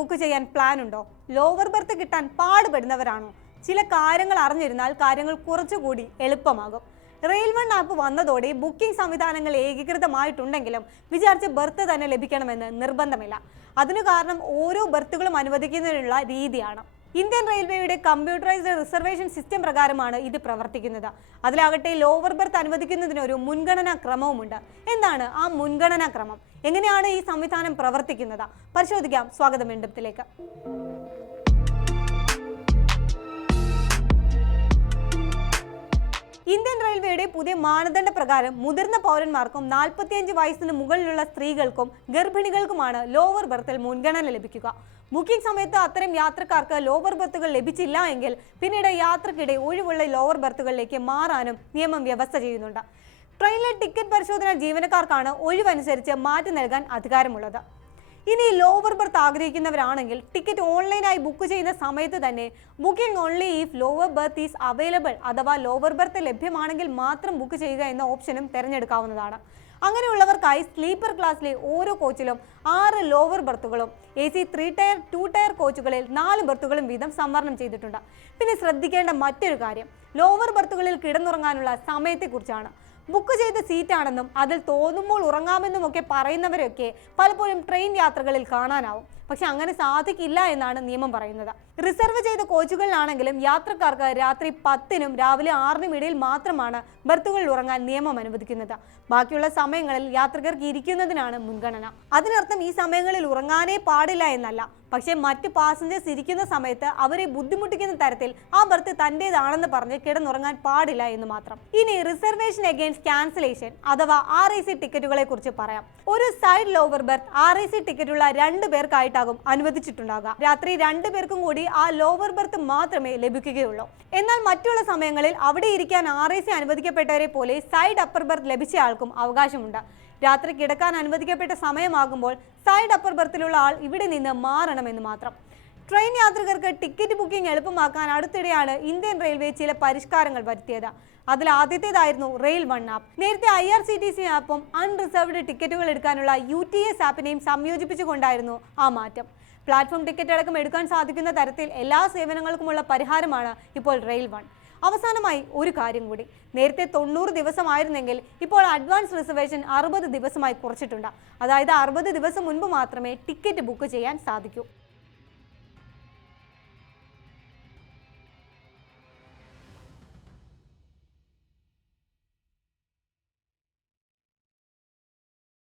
Book ചെയ്യാൻ plan ഉണ്ടോ? Lower birth കിട്ടാൻ പാടുപെടുന്നവരാണോ? ചില കാര്യങ്ങൾ അറിഞ്ഞിരുന്നാൽ കാര്യങ്ങൾ കുറച്ചുകൂടി എളുപ്പമാകും. റെയിൽ വൺ ആപ്പ് വന്നതോടെ ബുക്കിംഗ് സംവിധാനങ്ങൾ ഏകീകൃതമായിട്ടുണ്ടെങ്കിലും വിചാരിച്ച ബർത്ത് തന്നെ ലഭിക്കണമെന്ന് നിർബന്ധമില്ല. അതിനു കാരണം ഓരോ ബർത്തുകളും അനുവദിക്കുന്നതിനുള്ള രീതിയാണ്. ഇന്ത്യൻ റെയിൽവേയുടെ കമ്പ്യൂട്ടറൈസ്ഡ് റിസർവേഷൻ സിസ്റ്റം പ്രകാരമാണ് ഇത് പ്രവർത്തിക്കുന്നത്. അതിലാകട്ടെ ലോവർ ബെർത്ത് അനുവദിക്കുന്നതിന് ഒരു മുൻഗണനാ ക്രമവുമുണ്ട്. എന്താണ് ആ മുൻഗണനാ ക്രമം? എങ്ങനെയാണ് ഈ സംവിധാനം പ്രവർത്തിക്കുന്നത്? പരിശോധിക്കാം. സ്വാഗതം മണ്ഡപത്തിലേക്ക് റെയിൽവേയുടെ പുതിയ മാനദണ്ഡ പ്രകാരം മുതിർന്ന പൗരന്മാർക്കും നാൽപ്പത്തിയഞ്ച് വയസ്സിന് മുകളിലുള്ള സ്ത്രീകൾക്കും ഗർഭിണികൾക്കുമാണ് ലോവർ ബർത്തിൽ മുൻഗണന ലഭിക്കുക. ബുക്കിംഗ് സമയത്ത് അത്തരം യാത്രക്കാർക്ക് ലോവർ ബർത്തുകൾ ലഭിച്ചില്ല എങ്കിൽ പിന്നീട് യാത്രക്കിടെ ഒഴിവുള്ള ലോവർ ബർത്തുകളിലേക്ക് മാറാനും നിയമം വ്യവസ്ഥ ചെയ്യുന്നുണ്ട്. ട്രെയിനിലെ ടിക്കറ്റ് പരിശോധന ജീവനക്കാർക്കാണ് ഒഴിവനുസരിച്ച് മാറ്റി നൽകാൻ അധികാരമുള്ളത്. ഇനി ലോവർ ബർത്ത് ആഗ്രഹിക്കുന്നവരാണെങ്കിൽ ടിക്കറ്റ് ഓൺലൈനായി ബുക്ക് ചെയ്യുന്ന സമയത്ത് തന്നെ booking only if lower berth is available അഥവാ ലോവർ ബർത്ത് ലഭ്യമാണെങ്കിൽ മാത്രം ബുക്ക് ചെയ്യുക എന്ന ഓപ്ഷനും തിരഞ്ഞെടുക്കാവുന്നതാണ്. അങ്ങനെയുള്ളവർക്കായി സ്ലീപ്പർ ക്ലാസ്സിലെ ഓരോ കോച്ചിലും ആറ് lower ബർത്തുകളും A C three tier two tier കോച്ചുകളിൽ നാല് ബർത്തുകളും വീതം സംവരണം ചെയ്തിട്ടുണ്ട്. പിന്നെ ശ്രദ്ധിക്കേണ്ട മറ്റൊരു കാര്യം ലോവർ ബർത്തുകളിൽ കിടന്നുറങ്ങാനുള്ള സമയത്തെക്കുറിച്ചാണ്. ബുക്ക് ചെയ്ത സീറ്റാണെന്നും അതിൽ തോന്നുമ്പോൾ ഉറങ്ങാമെന്നും ഒക്കെ പറയുന്നവരൊക്കെ പലപ്പോഴും ട്രെയിൻ യാത്രകളിൽ കാണാനാവും. പക്ഷെ അങ്ങനെ സാധിക്കില്ല എന്നാണ് നിയമം പറയുന്നത്. റിസർവ് ചെയ്ത കോച്ചുകളിലാണെങ്കിലും യാത്രക്കാർക്ക് രാത്രി പത്തിനും രാവിലെ ആറിനും ഇടയിൽ മാത്രമാണ് ബർത്തുകളിൽ ഉറങ്ങാൻ നിയമം അനുവദിക്കുന്നത്. ബാക്കിയുള്ള സമയങ്ങളിൽ യാത്രക്കാർക്ക് ഇരിക്കുന്നതിനാണ് മുൻഗണന. അതിനർത്ഥം ഈ സമയങ്ങളിൽ ഉറങ്ങാനേ പാടില്ല എന്നല്ല. പക്ഷേ മറ്റ് പാസഞ്ചേഴ്സ് ഇരിക്കുന്ന സമയത്ത് അവരെ ബുദ്ധിമുട്ടിക്കുന്ന തരത്തിൽ ആ ബർത്ത് തന്റേതാണെന്ന് പറഞ്ഞ് കിടന്നുറങ്ങാൻ പാടില്ല എന്ന് മാത്രം. ഇനി റിസർവേഷൻ അഗെയിൻസ്റ്റ് ക്യാൻസലേഷൻ അഥവാ ആർ ഐ സി ടിക്കറ്റുകളെ കുറിച്ച് പറയാം. ഒരു side lower berth R A C ടിക്കറ്റുള്ള രണ്ട് പേർക്കായിട്ടാകും അനുവദിച്ചിട്ടുണ്ടാകുക രാത്രി രണ്ടു പേർക്കും കൂടി ആ ലോവർ ബെർത്ത് മാത്രമേ ലഭിക്കുകയുള്ളൂ. എന്നാൽ മറ്റുള്ള സമയങ്ങളിൽ അവിടെ ഇരിക്കാൻ ആർ ഐ സി അനുവദിക്കപ്പെട്ടവരെ പോലെ സൈഡ് അപ്പർ ബെർത്ത് ലഭിച്ച ആൾക്കും അവകാശമുണ്ട്. രാത്രി കിടക്കാൻ അനുവദിക്കപ്പെട്ട സമയമാകുമ്പോൾ സൈഡ് അപ്പർ ബർത്തിലുള്ള ആൾ ഇവിടെ നിന്ന് മാറണമെന്ന് മാത്രം. ട്രെയിൻ യാത്രികർക്ക് ടിക്കറ്റ് ബുക്കിംഗ് എളുപ്പമാക്കാൻ അടുത്തിടെയാണ് ഇന്ത്യൻ റെയിൽവേ ചില പരിഷ്കാരങ്ങൾ വരുത്തിയത്. അതിൽ ആദ്യത്തേതായിരുന്നു റെയിൽ വൺ ആപ്പ് നേരത്തെ I R C T C ആപ്പും അൺറിസർവ്ഡ് ടിക്കറ്റുകൾ എടുക്കാനുള്ള യു ടി എസ് ആപ്പിനെയും സംയോജിപ്പിച്ചുകൊണ്ടായിരുന്നു ആ മാറ്റം. പ്ലാറ്റ്ഫോം ടിക്കറ്റ് അടക്കം എടുക്കാൻ സാധിക്കുന്ന തരത്തിൽ എല്ലാ സേവനങ്ങൾക്കുമുള്ള പരിഹാരമാണ് ഇപ്പോൾ റെയിൽ വൺ അവസാനമായി ഒരു കാര്യം കൂടി. നേരത്തെ തൊണ്ണൂറ് ദിവസമായിരുന്നെങ്കിൽ ഇപ്പോൾ അഡ്വാൻസ് റിസർവേഷൻ അറുപത് ദിവസമായി കുറച്ചിട്ടുണ്ട്. അതായത് അറുപത് ദിവസം മുൻപ് മാത്രമേ ടിക്കറ്റ് ബുക്ക് ചെയ്യാൻ സാധിക്കൂ.